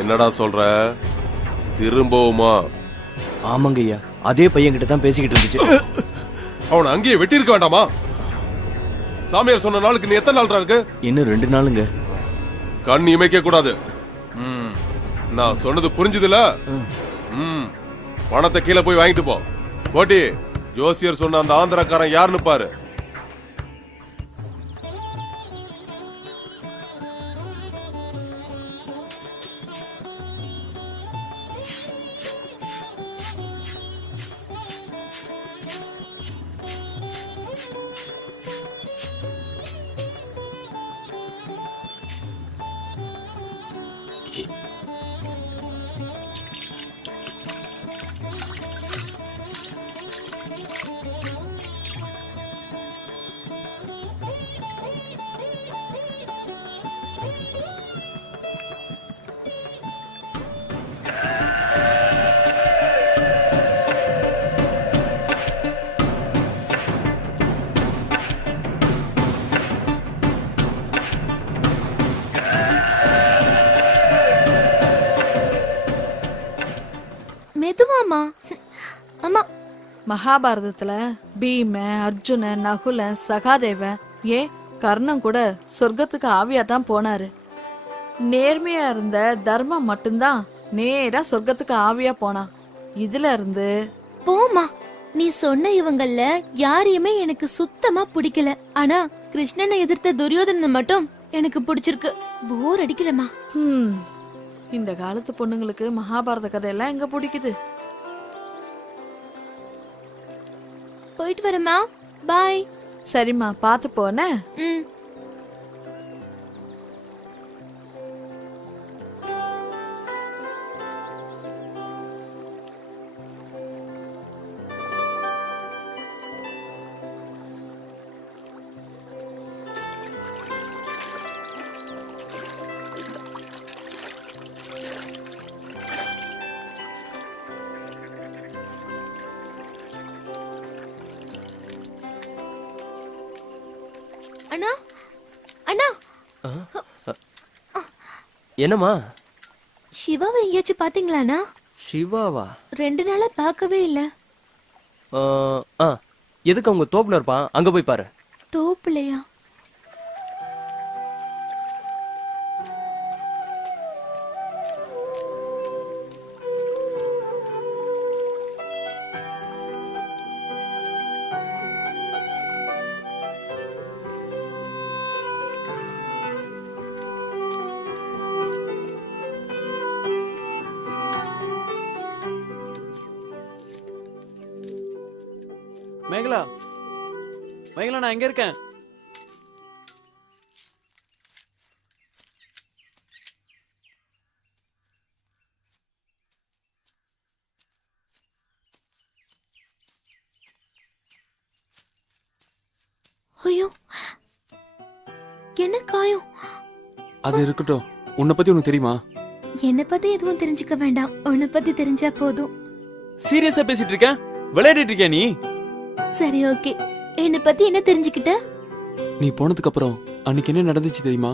என்னடா சொல்ற? திரும்பவுமா? ஆமாங்க ஐயா, அதே பையன்கிட்ட தான் பேசிக்கிட்டு இருந்துச்சு. அவனை அங்கேயே வெட்டி இருக்க வேண்டாமா? சாமியார் சொன்ன நாளுக்கு நீ எத்தனை நாள் இருக்கு? இன்னும் 2 நாளுங்க. கண் இமைக்க கூடாது. நான் சொன்னது புரிஞ்சுதுல? பணத்தை கீழே போய் வாங்கிட்டு போ. போட்டி, ஜோசியர் சொன்ன அந்த ஆந்திரக்காரன் யாருன்னு பாரு. மெதுவாமா. அம்மா, மகாபாரதத்துல பீம, அர்ஜுன, நகுல, சகாதேவன், ஏன் கர்ணன் கூட சொர்க்கத்துக்கு ஆவியா தான் போனாரு. நேர்மையா இருந்த தர்மம் மட்டும்தான் நேரா சொர்க்கத்துக்கு ஆவியா போனான். இதுல இருந்து போமா. நீ சொன்ன இவங்கள யாரையுமே எனக்கு சுத்தமா பிடிக்கல. ஆனா கிருஷ்ணனை எதிர்த்த துரியோதனனை மட்டும் எனக்கு பிடிச்சிருக்கு. போர் அடிக்கலமா. இந்த காலத்து பொண்ணுங்களுக்கு மகாபாரத கதையெல்லாம் எங்க பிடிக்குது? போயிட்டு வரமா. பாய். சரிம்மா, பாத்து போன. அண்ணா, அண்ணா. என்னம்மா? சிவாவை எங்கேயாச்சும் பாத்தீங்களாண்ணா? சிவாவா? 2 நாளா பார்க்கவே இல்ல. எதுக்கு அவங்க தோப்புல இருப்பான், அங்க போய் பாரு. தோப்புலையா? மேகலா, மேகலா, நான் எங்க இருக்கேன்? ஐயோ, என்ன காயம்? அது இருக்கட்டும், உன்னை பத்தி உனக்கு தெரியுமா? என்ன பத்தி எதுவும் தெரிஞ்சுக்க வேண்டாம். உன்னை பத்தி தெரிஞ்சா போதும். சீரியஸா பேசிட்டு இருக்க? விளையாடிட்டு இருக்கியா நீ? சரி, ஓகே. என்ன பத்தி என்ன தெரிஞ்சுக்கிட்ட? நீ போனதுக்கு அப்புறம் அன்னைக்கு என்ன நடந்துச்சு தெரியுமா?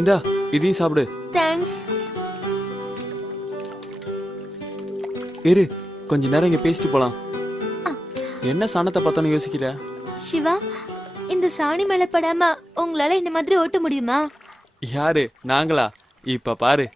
இந்தா, இதையும் சாப்பிடு. தேங்க்ஸ். இரு, கொஞ்ச நேரம் இங்க பேசிட்டு போலாம். என்ன சாணத்தை பார்த்தானு யோசிக்கிற? சிவா, இந்த சாணி மேல படாம உங்களால இந்த மாதிரி ஓட்ட முடியுமா? யாரு? நாங்களா? இப்ப பாரு.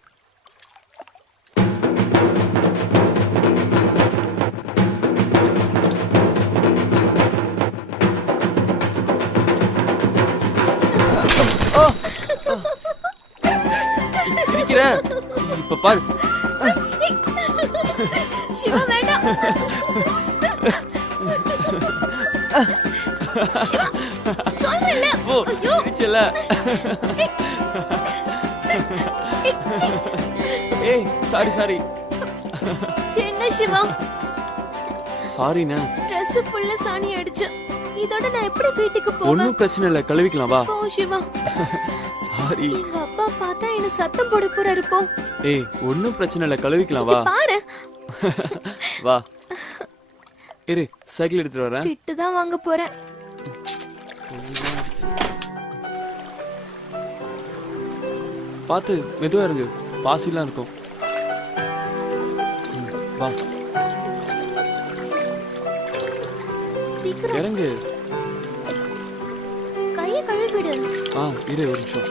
சிரிக்கிற? இப்ப பாரு. சிவா, வேண்டாம். சிவா, சொல்றேன்ல. ஓ, சிரிச்சல. ஏய், சாரி. என்ன சிவா? சாரிண்ணா. Dress ஃபுல்லா சாணி அடிச்சு. இதோட நான் எப்படி வீட்டுக்கு போவேன்? ஒண்ணும் பிரச்சனை இல்ல, கழுவிக்கலாம் வா. போ சிவா. சாரி. எங்க அப்பா பார்த்தா என்ன சத்தம் போட போறாரு. போ. ஏய், ஒண்ணும் பிரச்சனை இல்ல, கழுவிக்கலாம் வா. பாரு. வா. இரு, சைக்கிள் எடுத்துட்டு வரேன். திட்டு தான் வாங்க போறேன். பார்த்து மெதுவா இறங்கு, பாசிலாம் இருக்கும். வா சீக்கிரம் இறங்கு. கையை கழுவிடு. இரு ஒரு நிமிஷம்.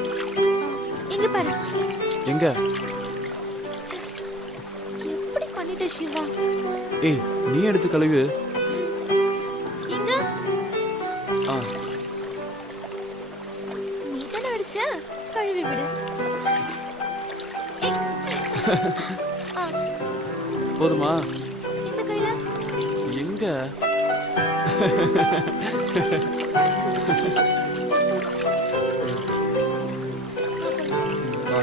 இங்க பாரு. எங்க? எப்படி பண்ணிட்ட சிவா? ஏய், நீ எடுத்து கழுவு. இங்க ஆ நீ தானே அடிச்ச, கழுவி விடு. ஆ, போதுமா? இந்த கையில எங்க? வா.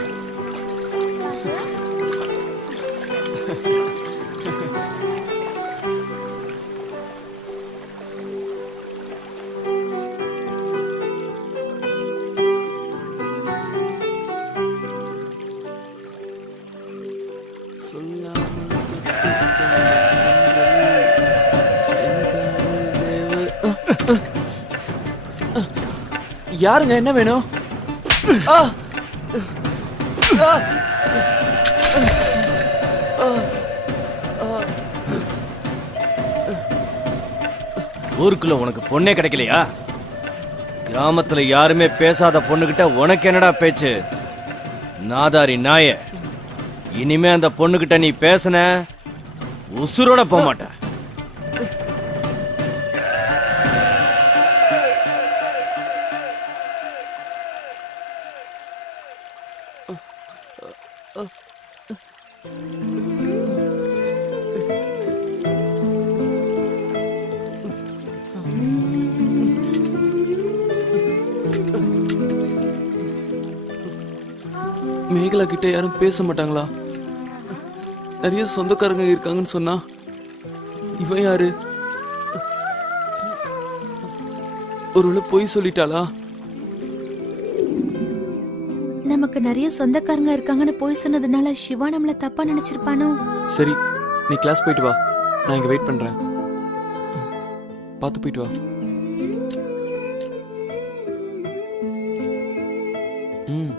சொல்லாமல் தொட்டுச் யாருங்க, என்ன வேணும்? ஆ! ஆ! ஊருக்குள்ள உனக்கு பொண்ணே கிடைக்கலையா? கிராமத்துல யாருமே பேசாத பொண்ணுகிட்ட உனக்கு என்னடா பேச்சு? நாதாரி நாய, இனிமே அந்த பொண்ணுகிட்ட நீ பேசுன உசுரோட போக மாட்ட. மேகலா கிட்ட யாரும் பேச மாட்டாங்களா? நிறைய சொந்தக்காரங்க இருக்காங்கன்னு சொன்னா இவன் யாரு? ஒருவேளை பொய் சொல்லிட்டாளா? நமக்கு நிறைய சொந்தக்காரங்க இருக்காங்கன்னு போய் சொன்னதுனால சிவா நம்மள தப்பா நினைச்சிருப்பானோ? சரி, நீ கிளாஸ் போயிட்டு வா, நான் இங்க வெயிட் பண்றேன். பார்த்து போயிட்டு வா. ம்